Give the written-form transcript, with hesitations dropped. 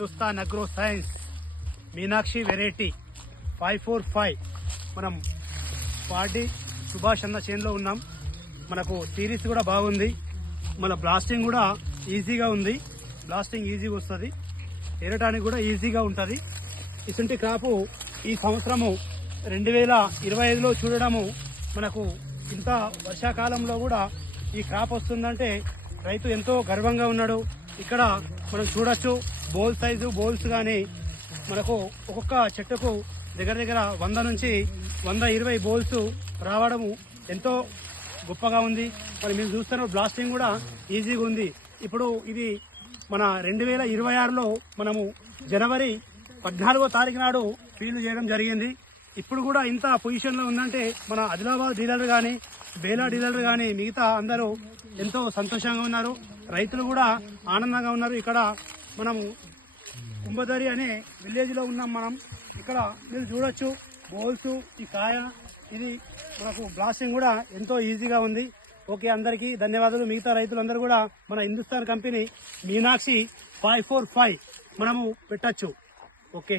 Hindustan agro science Meenakshi variety 545 మనం party Subhash అన్న చేనులో ఉన్నాం. మనకు సిరీస్ కూడా బాగుంది. మన బ్లాస్టింగ్ కూడా ఈజీగా ఉంది. బ్లాస్టింగ్ ఈజీగా వస్తుంది, ఏరటానికి కూడా ఈజీగా ఉంటుంది. ఇటువంటి క్రాపు ఈ సంవత్సరము 2025లో చూడడము మనకు ఇంత వర్షాకాలంలో కూడా ఈ క్రాప్ వస్తుందంటే రైతు ఎంతో గర్వంగా ఉన్నాడు. ఇక్కడ మనం చూడొచ్చు బోల్ సైజు బోల్స్ కానీ మనకు ఒక్కొక్క చెట్టుకు దగ్గర 100 నుంచి 120 బోల్స్ రావడము ఎంతో గొప్పగా ఉంది. మరి మీరు చూస్తున్న బ్లాస్టింగ్ కూడా ఈజీగా ఉంది. ఇప్పుడు ఇది మన 2026లో మనము జనవరి 14వ తారీఖు నాడు ఫీల్డ్ చేయడం జరిగింది. ఇప్పుడు కూడా ఇంత పొజిషన్లో ఉందంటే మన ఆదిలాబాద్ డీలర్లు కానీ బేలా డీలర్లు కానీ మిగతా అందరూ ఎంతో సంతోషంగా ఉన్నారు. రైతులు కూడా ఆనందంగా ఉన్నారు. ఇక్కడ మనము కుంభదరి అనే విలేజ్లో ఉన్నాం. మనం ఇక్కడ మీరు చూడొచ్చు బోల్స్, ఈ కాయ, ఇది మనకు బ్లాస్టింగ్ కూడా ఎంతో ఈజీగా ఉంది. ఓకే, అందరికీ ధన్యవాదాలు. మిగతా రైతులందరూ కూడా మన హిందుస్థాన్ కంపెనీ మీనాక్షి 545 మనము పెట్టచ్చు. ఓకే.